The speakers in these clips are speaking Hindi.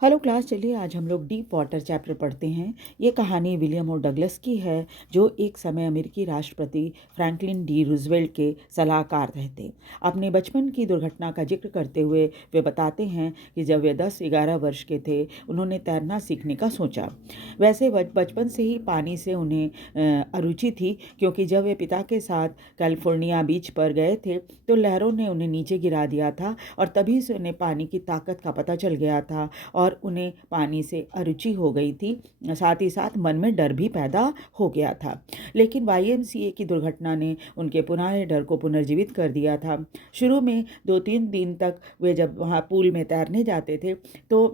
हेलो क्लास, चलिए आज हम लोग डीप वाटर चैप्टर पढ़ते हैं। ये कहानी विलियम और डगलस की है, जो एक समय अमेरिकी राष्ट्रपति फ्रैंकलिन डी रूजवेल्ट के सलाहकार थे। अपने बचपन की दुर्घटना का जिक्र करते हुए वे बताते हैं कि जब वे 10-11 वर्ष के थे, उन्होंने तैरना सीखने का सोचा। वैसे बचपन से ही पानी से उन्हें अरुचि थी, क्योंकि जब वे पिता के साथ कैलिफोर्निया बीच पर गए थे तो लहरों ने उन्हें नीचे गिरा दिया था, और तभी से उन्हें पानी की ताकत का पता चल गया था और उन्हें पानी से अरुचि हो गई थी। साथ ही साथ मन में डर भी पैदा हो गया था। लेकिन वाईएमसीए की दुर्घटना ने उनके पुराने डर को पुनर्जीवित कर दिया था। शुरू में 2-3 दिन तक वे जब वहाँ पूल में तैरने जाते थे तो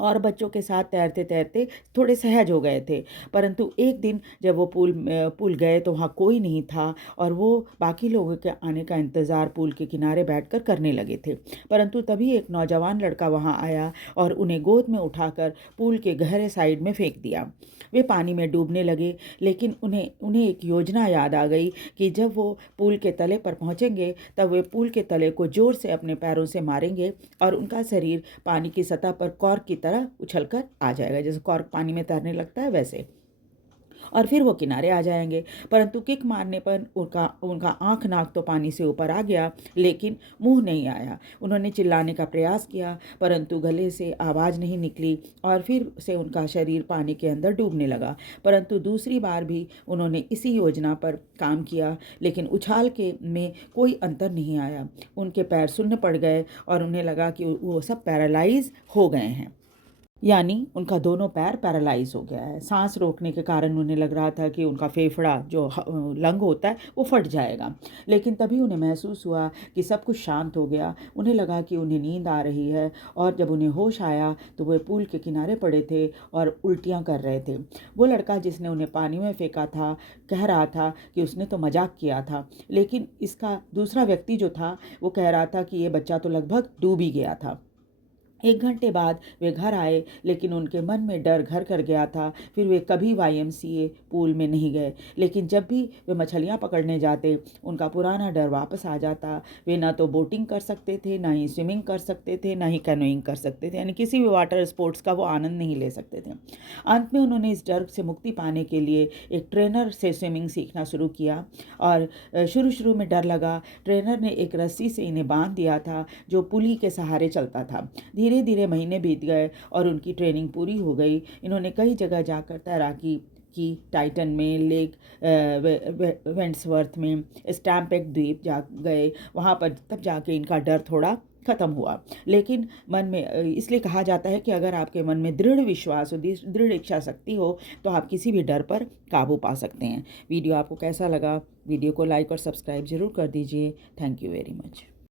और बच्चों के साथ तैरते तैरते थोड़े सहज हो गए थे। परंतु एक दिन जब वो पूल गए तो वहाँ कोई नहीं था, और वो बाकी लोगों के आने का इंतज़ार पूल के किनारे बैठकर करने लगे थे। परंतु तभी एक नौजवान लड़का वहाँ आया और उन्हें गोद में उठाकर पूल के गहरे साइड में फेंक दिया। वे पानी में डूबने लगे, लेकिन उन्हें एक योजना याद आ गई कि जब वो पूल के तले पर पहुँचेंगे तब वे पूल के तले को ज़ोर से अपने पैरों से मारेंगे और उनका शरीर पानी की सतह पर कॉर्क की तरह उछलकर आ जाएगा। जैसे कॉर्क पानी में तैरने लगता है वैसे, और फिर वो किनारे आ जाएंगे। परंतु किक मारने पर उनका आँख नाक तो पानी से ऊपर आ गया, लेकिन मुंह नहीं आया। उन्होंने चिल्लाने का प्रयास किया, परंतु गले से आवाज़ नहीं निकली, और फिर से उनका शरीर पानी के अंदर डूबने लगा। परंतु दूसरी बार भी उन्होंने इसी योजना पर काम किया, लेकिन उछाल के में कोई अंतर नहीं आया। उनके पैर सुन्न पड़ गए और उन्हें लगा कि वो सब पैरालाइज हो गए हैं, यानी उनका दोनों पैर पैरालाइज हो गया है। सांस रोकने के कारण उन्हें लग रहा था कि उनका फेफड़ा जो लंग होता है वो फट जाएगा। लेकिन तभी उन्हें महसूस हुआ कि सब कुछ शांत हो गया। उन्हें लगा कि उन्हें नींद आ रही है, और जब उन्हें होश आया तो वे पूल के किनारे पड़े थे और उल्टियाँ कर रहे थे। वो लड़का जिसने उन्हें पानी में फेंका था कह रहा था कि उसने तो मजाक किया था, लेकिन इसका दूसरा व्यक्ति जो था वो कह रहा था कि ये बच्चा तो लगभग डूब ही गया था। 1 घंटे बाद वे घर आए, लेकिन उनके मन में डर घर कर गया था। फिर वे कभी वाईएमसीए पूल में नहीं गए, लेकिन जब भी वे मछलियाँ पकड़ने जाते उनका पुराना डर वापस आ जाता। वे ना तो बोटिंग कर सकते थे, ना ही स्विमिंग कर सकते थे, ना ही कैनोइंग कर सकते थे, यानी किसी भी वाटर स्पोर्ट्स का वो आनंद नहीं ले सकते थे। अंत में उन्होंने इस डर से मुक्ति पाने के लिए एक ट्रेनर से स्विमिंग सीखना शुरू किया, और शुरू शुरू में डर लगा। ट्रेनर ने एक रस्सी से इन्हें बांध दिया था जो पुली के सहारे चलता था। धीरे धीरे महीने बीत गए और उनकी ट्रेनिंग पूरी हो गई। इन्होंने कई जगह जाकर तैराकी की, टाइटन में, लेक वेंट्सवर्थ में, स्टैम्पेट द्वीप जा गए। वहाँ पर तब जाके इनका डर थोड़ा खत्म हुआ। लेकिन मन में इसलिए कहा जाता है कि अगर आपके मन में दृढ़ विश्वास हो, दृढ़ इच्छा शक्ति हो, तो आप किसी भी डर पर काबू पा सकते हैं। वीडियो आपको कैसा लगा? वीडियो को लाइक और सब्सक्राइब जरूर कर दीजिए। Thank you very much.